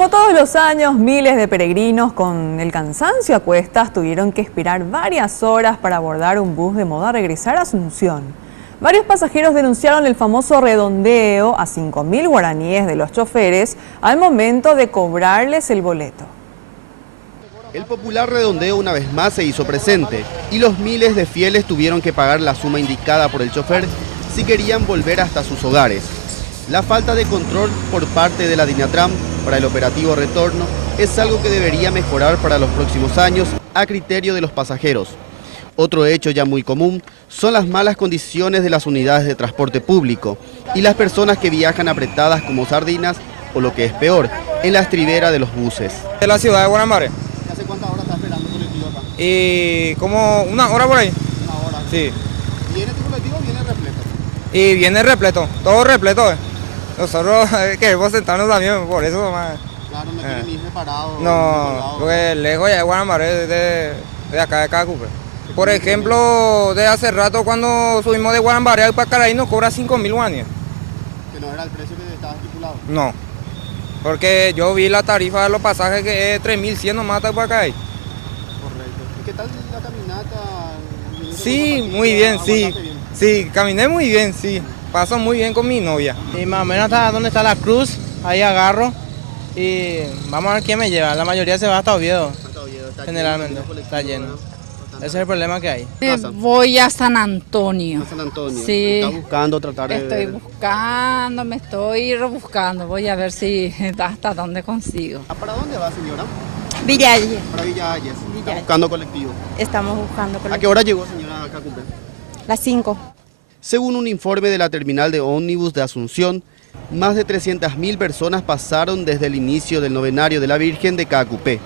Como todos los años, miles de peregrinos con el cansancio a cuestas tuvieron que esperar varias horas para abordar un bus de modo a regresar a Asunción. Varios pasajeros denunciaron el famoso redondeo a 5.000 guaraníes de los choferes al momento de cobrarles el boleto. El popular redondeo una vez más se hizo presente y los miles de fieles tuvieron que pagar la suma indicada por el chofer si querían volver hasta sus hogares. La falta de control por parte de la Dinatram para el operativo retorno es algo que debería mejorar para los próximos años a criterio de los pasajeros. Otro hecho ya muy común son las malas condiciones de las unidades de transporte público y las personas que viajan apretadas como sardinas o lo que es peor, en la estribera de los buses. De la ciudad de Guanamare. ¿Hace cuántas horas está esperando el colectivo acá? Y como una hora por ahí. Una hora. Sí. ¿Viene tu colectivo o viene repleto? Y viene repleto, todo repleto. Nosotros queremos sentarnos también, por eso nomás. Claro, no quieren irse parados. No, porque lejos ya de Guanamare, de acá de Cacupe. Por ejemplo, de hace rato cuando subimos de Guanamare a Pacaraí nos cobra 5.000 guaraníes. Que no era el precio que estaba estipulado. No, porque yo vi la tarifa de los pasajes que es 3.100 nomás hasta Pacaraí. Correcto. ¿Y qué tal la caminata? Sí, muy bien, sí. Sí, caminé muy bien, sí. Paso muy bien con mi novia. Y más o menos hasta donde está la cruz, ahí agarro y vamos a ver quién me lleva. La mayoría se va hasta Oviedo, generalmente, está lleno. Ese es el problema que hay. Voy a San Antonio. A San Antonio. Sí. Está buscando tratar de... Estoy buscando, me estoy rebuscando. Voy a ver si hasta dónde consigo. ¿Para dónde va, señora? Villa Ayes. Para Villa Ayes. Está Villa Ayes. buscando colectivo. Estamos buscando ¿A qué hora llegó, señora Cacupe? las 5. Según un informe de la terminal de ómnibus de Asunción, más de 300.000 personas pasaron desde el inicio del novenario de la Virgen de Cacupe.